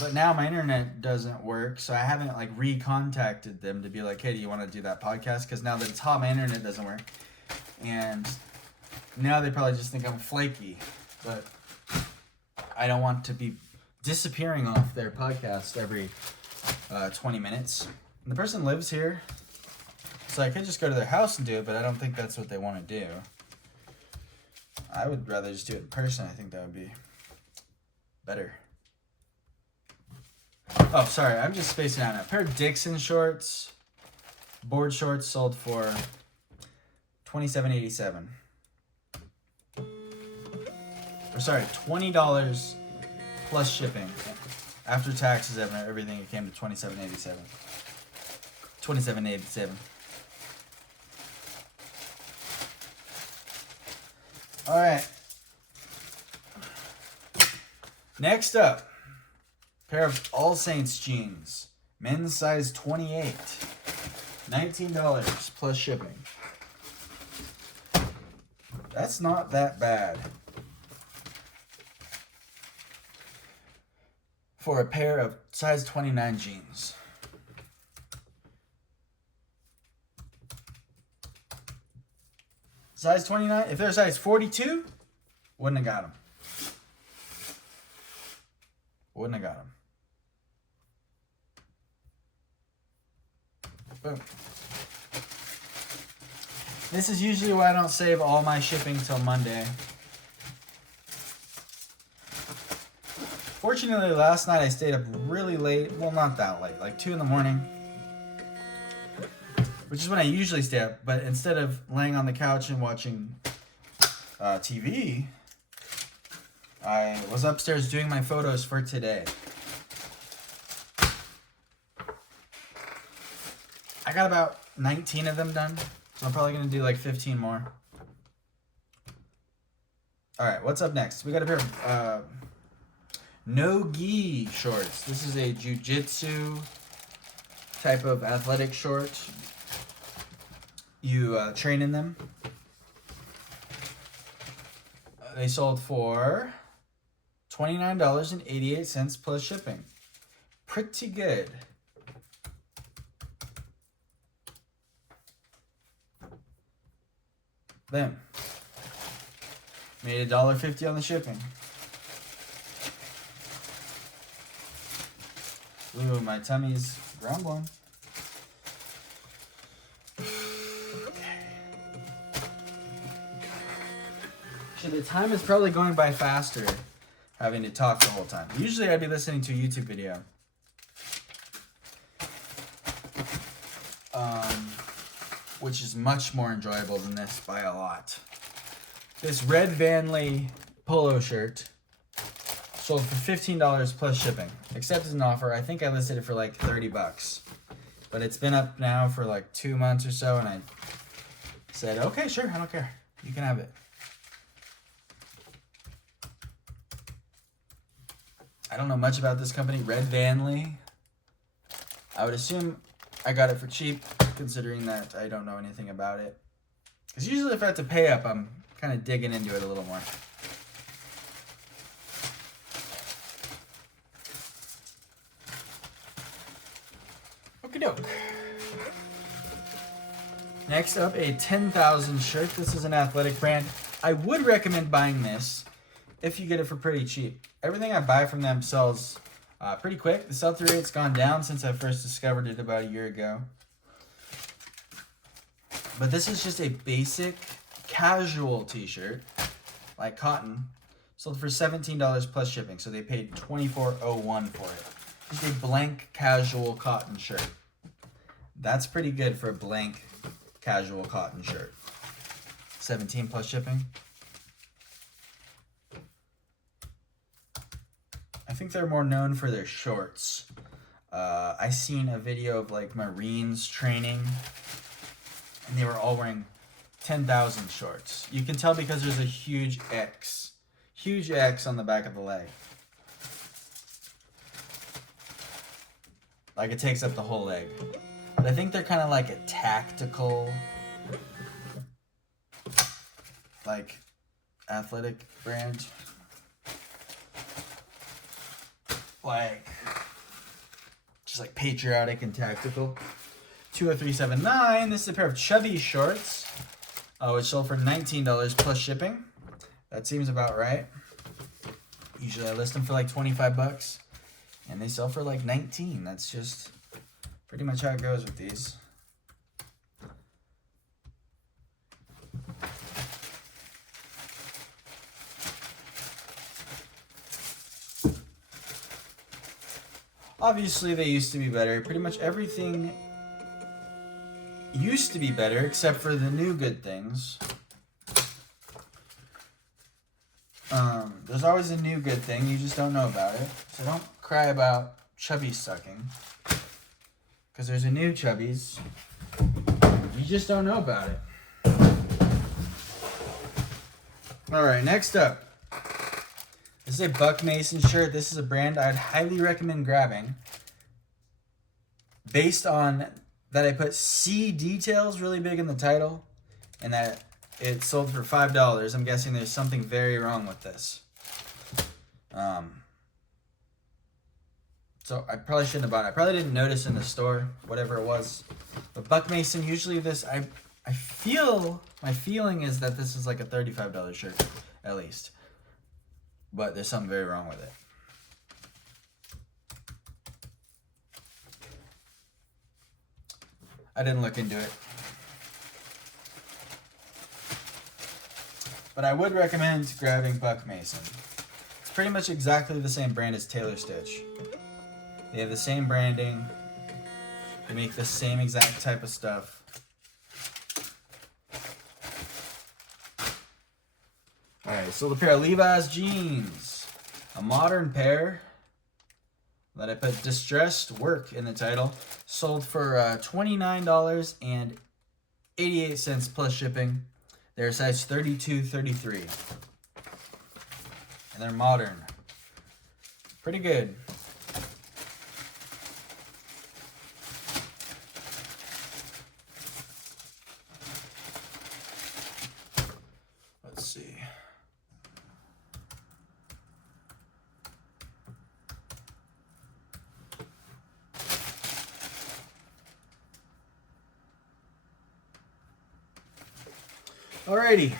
But now my internet doesn't work, so I haven't like recontacted them to be like, hey, do you want to do that podcast? Because now that's how my internet doesn't work. And now they probably just think I'm flaky. But I don't want to be disappearing off their podcast every 20 minutes. And the person lives here, so I could just go to their house and do it, but I don't think that's what they want to do. I would rather just do it in person. I think that would be better. Oh, sorry, I'm just spacing out now. A pair of Dixon shorts, board shorts, sold for $27.87. Or sorry, $20 plus shipping. After taxes and everything, it came to $27.87. $27.87. All right. Next up, pair of All Saints jeans, men's size 28, $19 plus shipping. That's not that bad for a pair of size 29 jeans. Size 29, if they're size 42, wouldn't have got them. Wouldn't have got them. Boom. This is usually why I don't save all my shipping till Monday. Fortunately, last night I stayed up really late. Well, not that late, like 2 in the morning. Which is when I usually stay up. But instead of laying on the couch and watching TV, I was upstairs doing my photos for today. I got about 19 of them done. So I'm probably going to do like 15 more. All right, what's up next? We got a pair of no-gi shorts. This is a jiu-jitsu type of athletic short. You train in them. They sold for $29.88 plus shipping. Pretty good. Them. Made $1.50 on the shipping. Ooh, my tummy's grumbling. Shit, the time is probably going by faster having to talk the whole time. Usually I'd be listening to a YouTube video. Which is much more enjoyable than this by a lot. This red Van Lee polo shirt sold for $15 plus shipping. Accepted an offer. I think I listed it for like 30 bucks. But it's been up now for like 2 months or so, and I said, okay, sure, I don't care. You can have it. I don't know much about this company, Red Van Lee. I would assume I got it for cheap, considering that I don't know anything about it. Because usually if I have to pay up, I'm kind of digging into it a little more. Okie doke. Next up, a 10,000 shirt. This is an athletic brand. I would recommend buying this if you get it for pretty cheap. Everything I buy from them sells pretty quick. The sell-through rate's gone down since I first discovered it about a year ago. But this is just a basic casual t-shirt, like cotton, sold for $17 plus shipping. So they paid $24.01 for it. Just a blank casual cotton shirt. That's pretty good for a blank casual cotton shirt. 17 plus shipping. I think they're more known for their shorts. I seen a video of like Marines training, and they were all wearing 10,000 shorts. You can tell because there's a huge X on the back of the leg. Like it takes up the whole leg. But I think they're kind of like a tactical, like athletic brand. Like just like patriotic and tactical. 20379. This is a pair of chubby shorts, which sold for $19 plus shipping. That seems about right. Usually I list them for like 25 bucks, and they sell for like 19. That's just pretty much how it goes with these. Obviously, they used to be better. Pretty much everything used to be better, except for the new good things. There's always a new good thing. You just don't know about it. So don't cry about chubby sucking. Because there's a new chubbies. You just don't know about it. Alright, next up. This is a Buck Mason shirt. This is a brand I'd highly recommend grabbing. Based on that I put C details really big in the title, and that it sold for $5. I'm guessing there's something very wrong with this. So I probably shouldn't have bought it. I probably didn't notice in the store, whatever it was. But Buck Mason, usually this, I feel, my feeling is that this is like a $35 shirt, at least. But there's something very wrong with it. I didn't look into it. But I would recommend grabbing Buck Mason. It's pretty much exactly the same brand as Taylor Stitch. They have the same branding. They make the same exact type of stuff. Alright, so the pair of Levi's jeans. A modern pair that I put distressed work in the title. Sold for $29.88 plus shipping. They're size 32, 33. And they're modern. Pretty good. Let's see. Alrighty.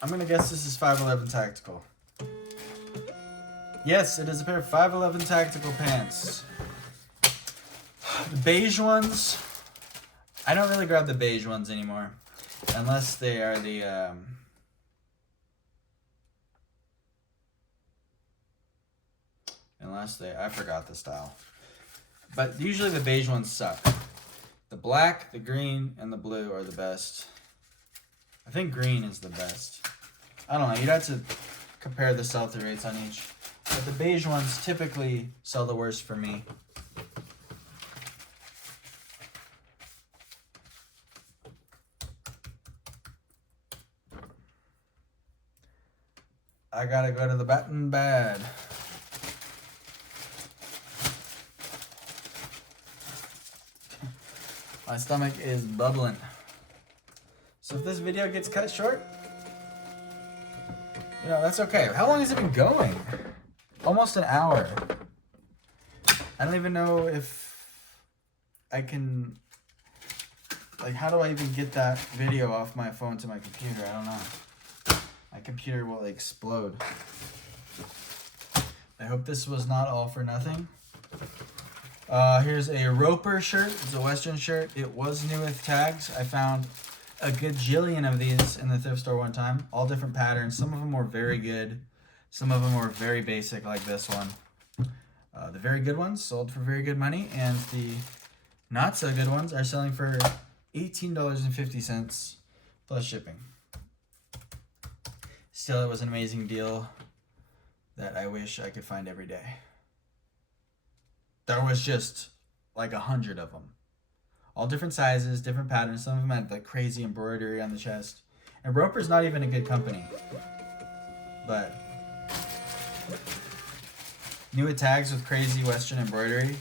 I'm gonna guess this is 511 Tactical. Yes, it is a pair of 511 Tactical pants. The beige ones, I don't really grab the beige ones anymore. Unless they are the, I forgot the style. But usually the beige ones suck. The black, the green, and the blue are the best. I think green is the best. I don't know, you'd have to compare the sell-through rates on each. But the beige ones typically sell the worst for me. I gotta go to the batting bad. My stomach is bubbling. So if this video gets cut short, you know, that's okay. How long has it been going? Almost an hour. I don't even know if I can, like, how do I even get that video off my phone to my computer? I don't know. My computer will explode. I hope this was not all for nothing. Here's a Roper shirt. It's a Western shirt. It was new with tags. I found a gajillion of these in the thrift store one time. All different patterns. Some of them were very good. Some of them were very basic, like this one. The very good ones sold for very good money, and the not so good ones are selling for $18.50 plus shipping. Still, it was an amazing deal that I wish I could find every day. There was just like 100 of them. All different sizes, different patterns. Some of them had like crazy embroidery on the chest. And Roper's not even a good company. But new with tags with crazy Western embroidery.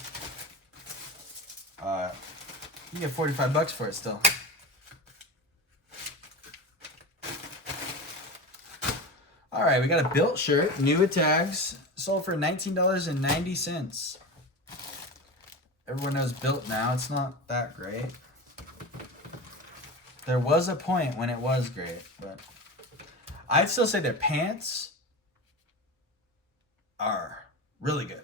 You get 45 bucks for it still. Alright, we got a Built shirt, new with tags, sold for $19.90. Everyone knows Built now. It's not that great. There was a point when it was great, but I'd still say their pants are really good.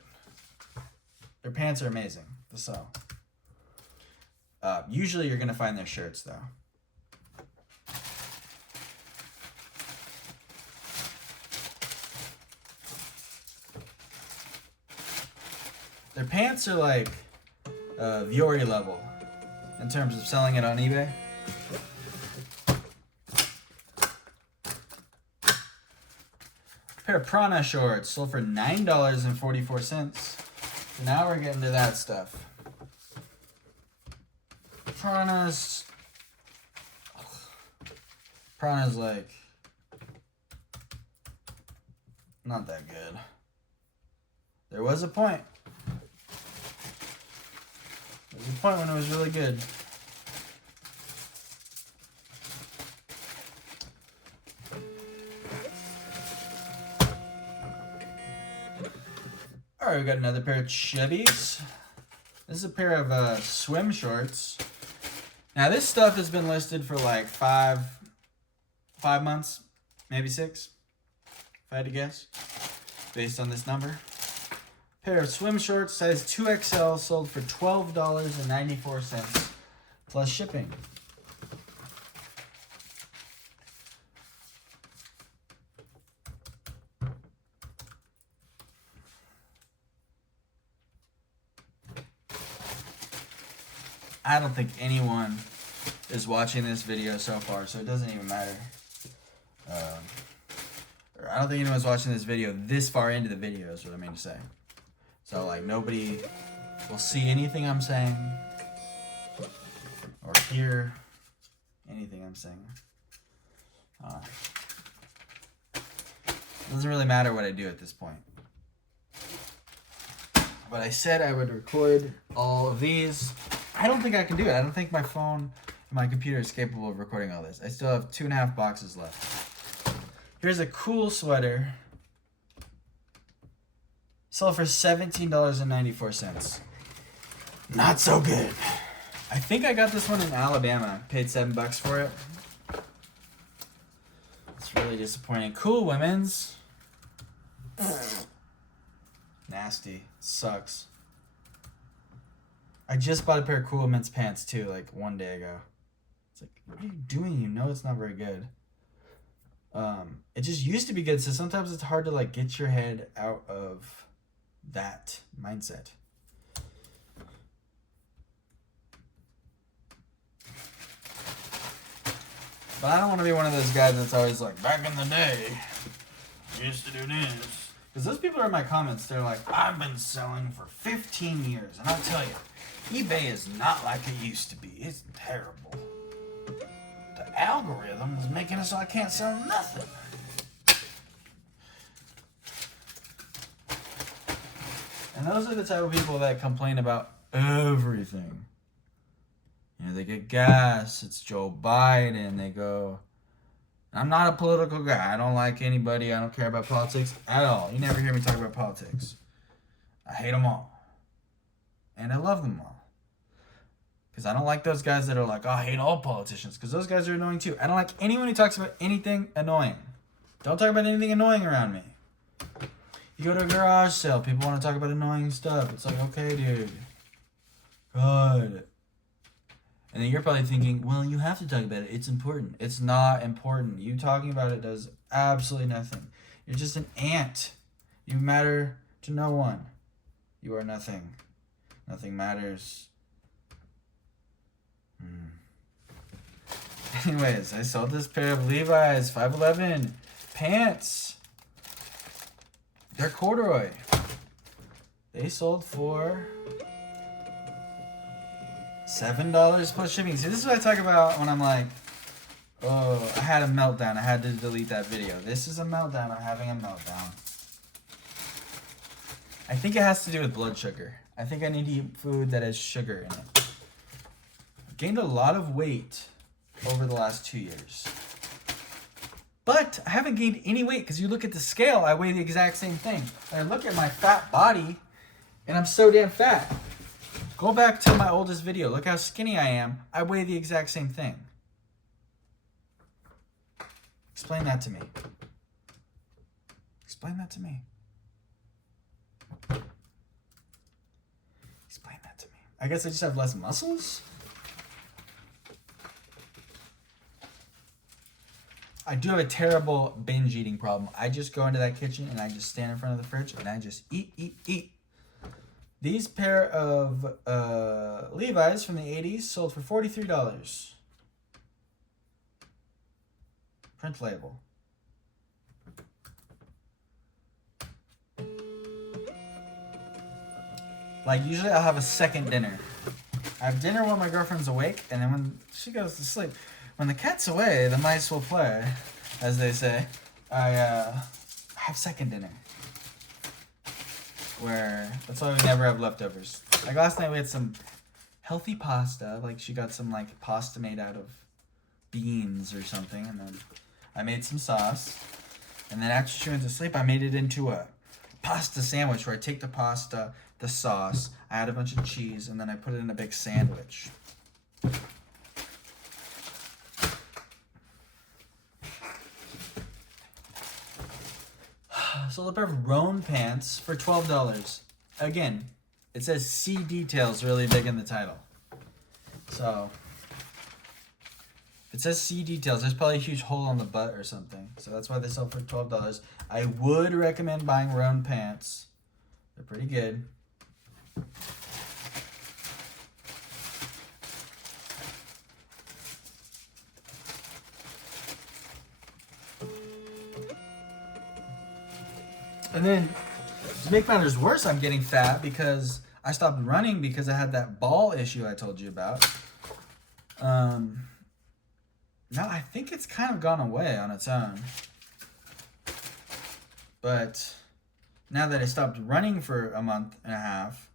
Their pants are amazing to sew. Usually you're going to find their shirts, though. Their pants are like Viore level in terms of selling it on eBay. A pair of Prana shorts sold for $9.44. So now we're getting to that stuff. Prana's like not that good. There was a point. There was a point when it was really good. Alright, we got another pair of Chevys. This is a pair of swim shorts. Now this stuff has been listed for like five months, maybe 6, if I had to guess, based on this number. Pair of swim shorts, size 2XL, sold for $12.94 plus shipping. I don't think anyone is watching this video so far, so it doesn't even matter. Or I don't think anyone's watching this video this far into the video is what I mean to say. So like nobody will see anything I'm saying or hear anything I'm saying. It doesn't really matter what I do at this point. But I said I would record all of these. I don't think I can do it. I don't think my phone and my computer is capable of recording all this. I still have 2.5 boxes left. Here's a cool sweater. Sold for $17.94. Not so good. I think I got this one in Alabama. Paid $7 for it. It's really disappointing. Cool women's. Nasty. Sucks. I just bought a pair of Cool Women's pants too, like 1 day ago. It's like, what are you doing? You know it's not very good. It just used to be good, so sometimes it's hard to like get your head out of that mindset. But I don't want to be one of those guys that's always like, back in the day, I used to do this. Because those people are in my comments, they're like, I've been selling for 15 years, and I'll tell you, eBay is not like it used to be. It's terrible. The algorithm is making it so I can't sell nothing. And those are the type of people that complain about everything. You know, they get gas, it's Joe Biden, they go, I'm not a political guy, I don't like anybody, I don't care about politics at all. You never hear me talk about politics. I hate them all. And I love them all. Because I don't like those guys that are like, oh, I hate all politicians, because those guys are annoying too. I don't like anyone who talks about anything annoying. Don't talk about anything annoying around me. You go to a garage sale, people want to talk about annoying stuff. It's like, okay, dude. God. And then you're probably thinking, well, you have to talk about it. It's important. It's not important. You talking about it does absolutely nothing. You're just an ant. You matter to no one. You are nothing. Nothing matters. Anyways, I sold this pair of Levi's 511 pants. They're corduroy. They sold for $7 plus shipping. See, this is what I talk about when I'm like, oh, I had a meltdown. I had to delete that video. This is a meltdown. I'm having a meltdown. I think it has to do with blood sugar. I think I need to eat food that has sugar in it. I've gained a lot of weight over the last 2 years. But I haven't gained any weight because you look at the scale, I weigh the exact same thing. And I look at my fat body, and I'm so damn fat. Go back to my oldest video. Look how skinny I am. I weigh the exact same thing. Explain that to me. Explain that to me. Explain that to me. I guess I just have less muscles? I do have a terrible binge eating problem. I just go into that kitchen and I just stand in front of the fridge and I just eat. These pair of Levi's from the 80s sold for $43. Print label. Like, usually I'll have a second dinner. I have dinner while my girlfriend's awake, and then when she goes to sleep, when the cat's away, the mice will play, as they say. I have second dinner. Where, that's why we never have leftovers. Like last night we had some healthy pasta. Like she got some like pasta made out of beans or something. And then I made some sauce. And then after she went to sleep, I made it into a pasta sandwich where I take the pasta, the sauce, I add a bunch of cheese, and then I put it in a big sandwich. Sold a pair of Roan pants for $12. Again, it says "See details" really big in the title. So, If it says see details, there's probably a huge hole on the butt or something. So that's why they sell for $12. I would recommend buying Roan pants. They're pretty good. And then, to make matters worse, I'm getting fat because I stopped running because I had that ball issue I told you about. Now I think it's kind of gone away on its own. But now that I stopped running for a month and a half,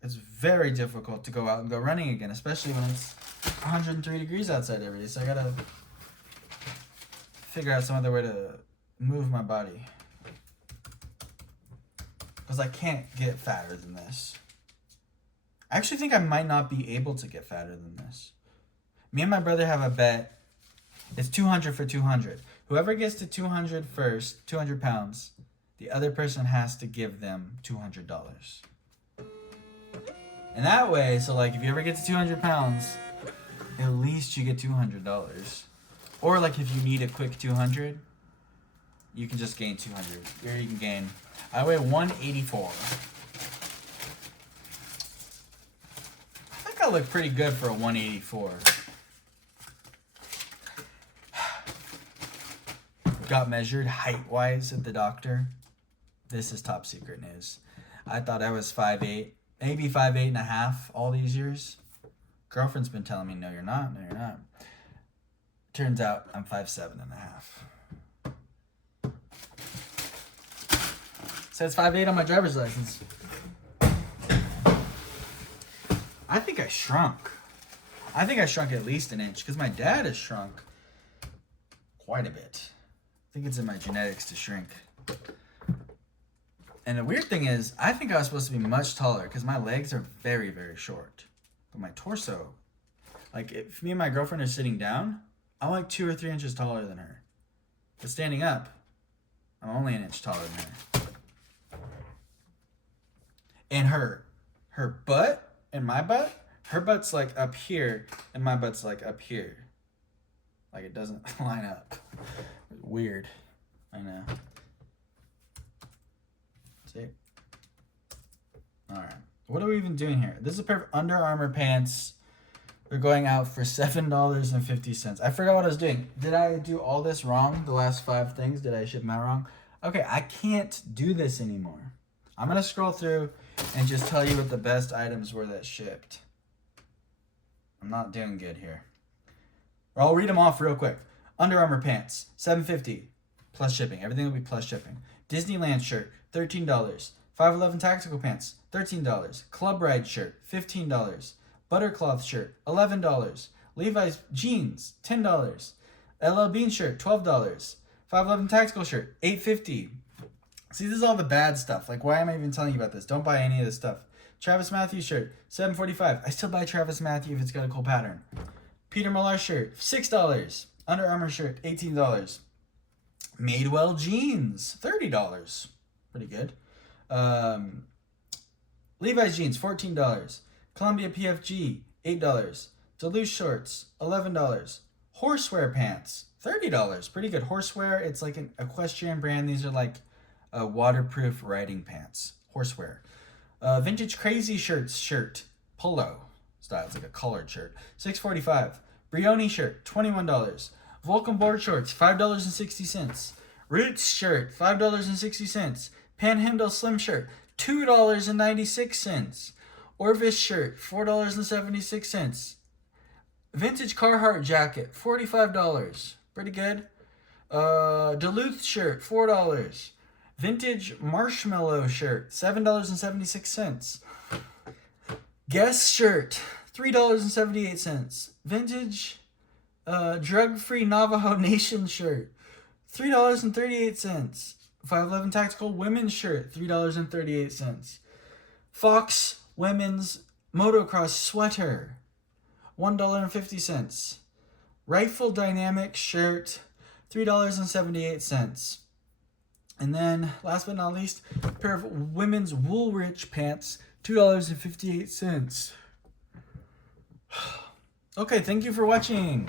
it's very difficult to go out and go running again, especially when it's 103 degrees outside every day. So I gotta figure out some other way to move my body. Because I can't get fatter than this. I actually think I might not be able to get fatter than this. Me and my brother have a bet. It's 200 for 200. Whoever gets to 200 first, 200 pounds, the other person has to give them $200. And that way, so like if you ever get to 200 pounds, at least you get $200. Or like if you need a quick 200, you can just gain 200. Or you can gain, I weigh 184. I think I look pretty good for a 184. Got measured height-wise at the doctor. This is top secret news. I thought I was 5'8", maybe 5'8.5" all these years. Girlfriend's been telling me, no, you're not. No, you're not. Turns out I'm 5'7.5". Says 5'8" on my driver's license. I think I shrunk. I think I shrunk at least an inch because my dad has shrunk quite a bit. I think it's in my genetics to shrink. And the weird thing is, I think I was supposed to be much taller because my legs are very, very short. But my torso, like if me and my girlfriend are sitting down, I'm like 2 or 3 inches taller than her. But standing up, I'm only an inch taller than her. And her butt and my butt, her butt's like up here and my butt's like up here. Like it doesn't line up. Weird. I know. See? Alright. What are we even doing here? This is a pair of Under Armour pants. They're going out for $7.50. I forgot what I was doing. Did I do all this wrong? The last 5 things? Did I ship them out wrong? Okay, I can't do this anymore. I'm going to scroll through and just tell you what the best items were that shipped. I'm not doing good here. Or I'll read them off real quick. Under Armour pants, $7.50 plus shipping. Everything will be plus shipping. Disneyland shirt, $13. 511 tactical pants, $13. Club Ride shirt, $15. Buttercloth shirt, $11. Levi's jeans, $10. LL Bean shirt, $12. 511 tactical shirt, $8.50. See, this is all the bad stuff. Like, why am I even telling you about this? Don't buy any of this stuff. Travis Matthews shirt, $7.45. I still buy Travis Matthews if it's got a cool pattern. Peter Millar shirt, $6. Under Armour shirt, $18. Madewell jeans, $30. Pretty good. Levi's jeans, $14. Columbia PFG, $8. Duluth shorts, $11. Horsewear pants, $30. Pretty good. Horsewear, it's like an equestrian brand. These are like waterproof riding pants. Horsewear. Vintage Crazy Shirts shirt, polo style. It's like a collared shirt, $6.45. Brioni shirt, $21. Vulcan board shorts, $5.60. Roots shirt, $5.60. Panhandle slim shirt, $2.96. Orvis shirt, $4.76. Vintage Carhartt jacket, $45. Pretty good. Duluth shirt, $4. Vintage Marshmallow shirt, $7.76. Guess shirt, $3.78. Vintage drug-free Navajo Nation shirt, $3.38. 511 Tactical Women's shirt, $3.38. Fox Women's Motocross sweater, $1.50. Rifle Dynamic shirt, $3.78. And then, last but not least, a pair of women's Woolrich pants, $2.58. Okay, thank you for watching.